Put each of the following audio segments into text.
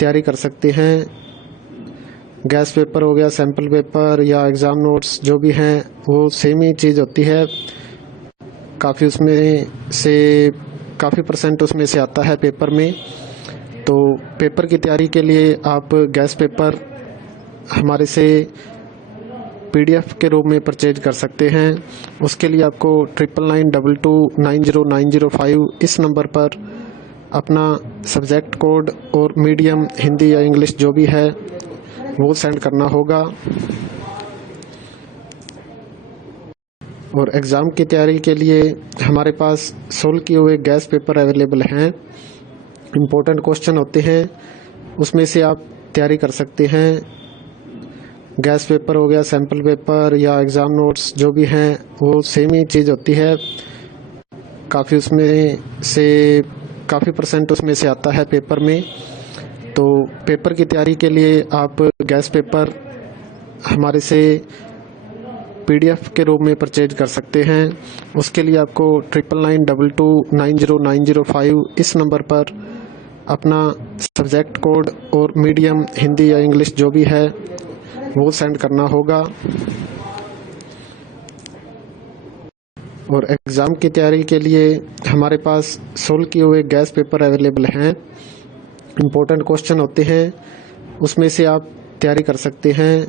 तैयारी कर सकते हैं। गैस पेपर हो गया, सैम्पल पेपर या एग्ज़ाम नोट्स जो भी हैं वो सेम ही चीज़ होती है। काफ़ी उसमें से काफ़ी परसेंट उसमें से आता है पेपर में। तो पेपर की तैयारी के लिए आप गैस पेपर हमारे से PDF के रूप में परचेज कर सकते हैं। उसके लिए आपको 9992290905 इस नंबर पर अपना सब्जेक्ट कोड और मीडियम हिंदी या इंग्लिश जो भी है वो सेंड करना होगा। और एग्ज़ाम की तैयारी के लिए हमारे पास सोल्व किए हुए गैस पेपर अवेलेबल हैं। इम्पोर्टेंट क्वेश्चन होते हैं, उसमें से आप तैयारी कर सकते हैं। गैस पेपर हो गया, सैम्पल पेपर या एग्ज़ाम नोट्स जो भी हैं वो सेम ही चीज़ होती है। काफ़ी उसमें से काफ़ी परसेंट उसमें से आता है पेपर में। तो पेपर की तैयारी के लिए आप गैस पेपर हमारे से PDF के रूप में परचेज कर सकते हैं। उसके लिए आपको 9992290905 इस नंबर पर अपना सब्जेक्ट कोड और मीडियम हिंदी या इंग्लिश जो भी है वो सेंड करना होगा। और एग्ज़ाम की तैयारी के लिए हमारे पास सोल्व किए हुए गैस पेपर अवेलेबल हैं। इम्पोर्टेंट क्वेश्चन होते हैं, उसमें से आप तैयारी कर सकते हैं।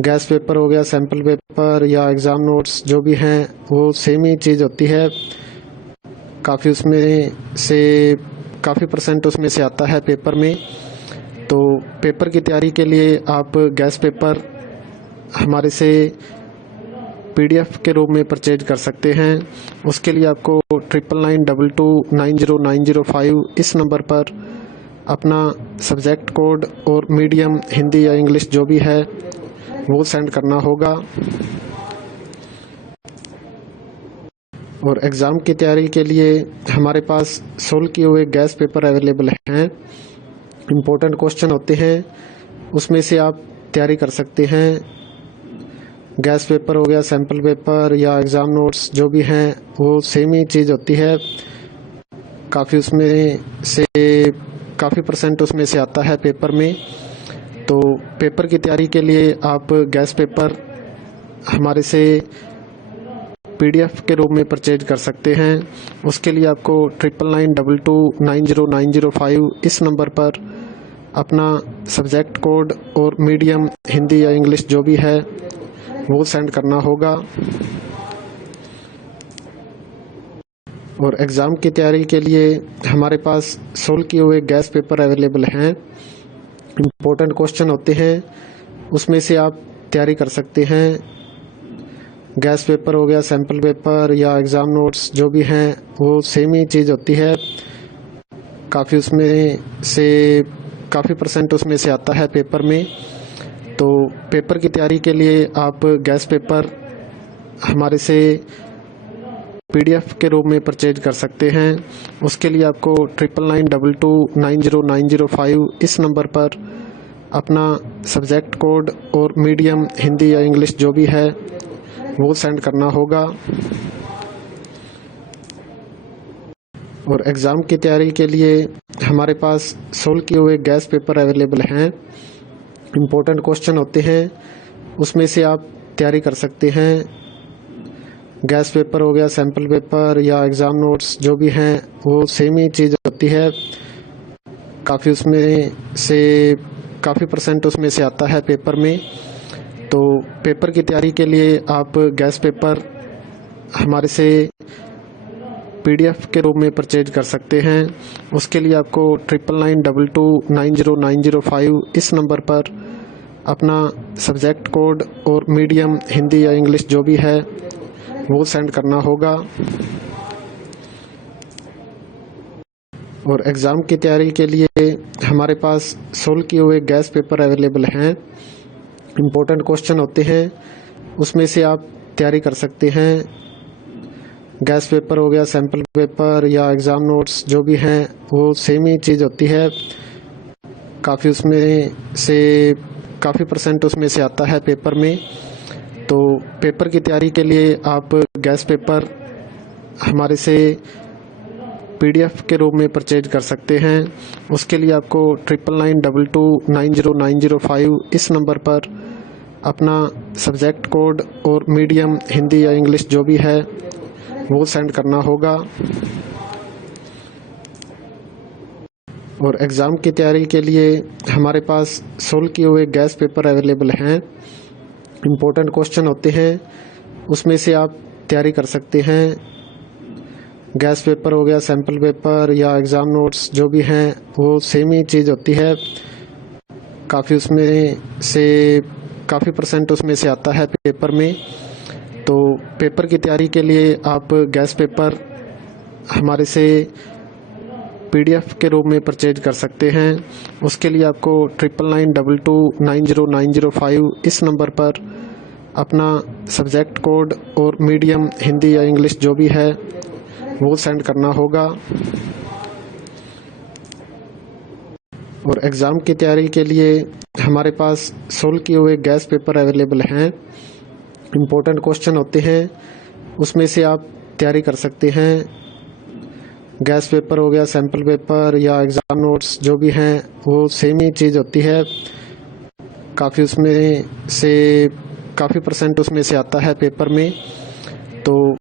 गैस पेपर हो गया, सैम्पल पेपर या एग्ज़ाम नोट्स जो भी हैं वो सेम ही चीज़ होती है। काफ़ी उसमें से काफ़ी परसेंट उसमें से आता है पेपर में। तो पेपर की तैयारी के लिए आप गैस पेपर हमारे से PDF के रूप में परचेज कर सकते हैं। उसके लिए आपको 9992290905 इस नंबर पर अपना सब्जेक्ट कोड और मीडियम हिंदी या इंग्लिश जो भी है वो सेंड करना होगा। और एग्ज़ाम की तैयारी के लिए हमारे पास सोल्व किए हुए गैस पेपर अवेलेबल हैं। इम्पोर्टेंट क्वेश्चन होते हैं, उसमें से आप तैयारी कर सकते हैं। गैस पेपर हो गया, सैम्पल पेपर या एग्ज़ाम नोट्स जो भी हैं वो सेम ही चीज़ होती है। काफ़ी उसमें से काफ़ी परसेंट उसमें से आता है पेपर में। तो पेपर की तैयारी के लिए आप गैस पेपर हमारे से PDF के रूप में परचेज कर सकते हैं। उसके लिए आपको 9992290905 इस नंबर पर अपना सब्जेक्ट कोड और मीडियम हिंदी या इंग्लिश जो भी है वो सेंड करना होगा। और एग्ज़ाम की तैयारी के लिए हमारे पास सोल्व किए हुए गैस पेपर अवेलेबल हैं। इम्पोर्टेंट क्वेश्चन होते हैं, उसमें से आप तैयारी कर सकते हैं। गैस पेपर हो गया, सैम्पल पेपर या एग्ज़ाम नोट्स जो भी हैं वो सेम ही चीज़ होती है। काफ़ी उसमें से काफ़ी परसेंट उसमें से आता है पेपर में। तो पेपर की तैयारी के लिए आप गैस पेपर हमारे से PDF के रूप में परचेज कर सकते हैं। उसके लिए आपको 9992290905 इस नंबर पर अपना सब्जेक्ट कोड और मीडियम हिंदी या इंग्लिश जो भी है वो सेंड करना होगा। और एग्ज़ाम की तैयारी के लिए हमारे पास सोल्व किए हुए गैस पेपर अवेलेबल हैं। इम्पोर्टेंट क्वेश्चन होते हैं, उसमें से आप तैयारी कर सकते हैं। गैस पेपर हो गया, सैम्पल पेपर या एग्ज़ाम नोट्स जो भी हैं वो सेम ही चीज़ होती है। काफ़ी उसमें से काफ़ी परसेंट उसमें से आता है पेपर में। तो पेपर की तैयारी के लिए आप गैस पेपर हमारे से PDF के रूप में परचेज कर सकते हैं। उसके लिए आपको 9992290905 इस नंबर पर अपना सब्जेक्ट कोड और मीडियम हिंदी या इंग्लिश जो भी है वो सेंड करना होगा। और एग्ज़ाम की तैयारी के लिए हमारे पास सोल्व किए हुए गैस पेपर अवेलेबल हैं। इम्पोर्टेंट क्वेश्चन होते हैं, उसमें से आप तैयारी कर सकते हैं। गैस पेपर हो गया, सैम्पल पेपर या एग्ज़ाम नोट्स जो भी हैं वो सेम ही चीज़ होती है। काफ़ी उसमें से काफ़ी परसेंट उसमें से आता है पेपर में। तो पेपर की तैयारी के लिए आप गैस पेपर हमारे से PDF के रूप में परचेज कर सकते हैं। उसके लिए आपको 9992290905 इस नंबर पर अपना सब्जेक्ट कोड और मीडियम हिंदी या इंग्लिश जो भी है वो सेंड करना होगा। और एग्ज़ाम की तैयारी के लिए हमारे पास सोल्व किए हुए गैस पेपर अवेलेबल हैं। इम्पोर्टेंट क्वेश्चन होते हैं, उसमें से आप तैयारी कर सकते हैं। गैस पेपर हो गया, सैम्पल पेपर या एग्ज़ाम नोट्स जो भी हैं वो सेम ही चीज़ होती है। काफ़ी परसेंट उसमें से आता है पेपर में। तो पेपर की तैयारी के लिए आप गैस पेपर हमारे से PDF के रूप में परचेज कर सकते हैं। उसके लिए आपको 9992290905 इस नंबर पर अपना सब्जेक्ट कोड और मीडियम हिंदी या इंग्लिश जो भी है वो सेंड करना होगा। और एग्ज़ाम की तैयारी के लिए हमारे पास सोल्व किए हुए गैस पेपर अवेलेबल हैं। इम्पोर्टेंट क्वेश्चन होते हैं, उसमें से आप तैयारी कर सकते हैं। गैस पेपर हो गया, सैम्पल पेपर या एग्ज़ाम नोट्स जो भी हैं वो सेम ही चीज़ होती है। काफ़ी परसेंट उसमें से आता है पेपर में। तो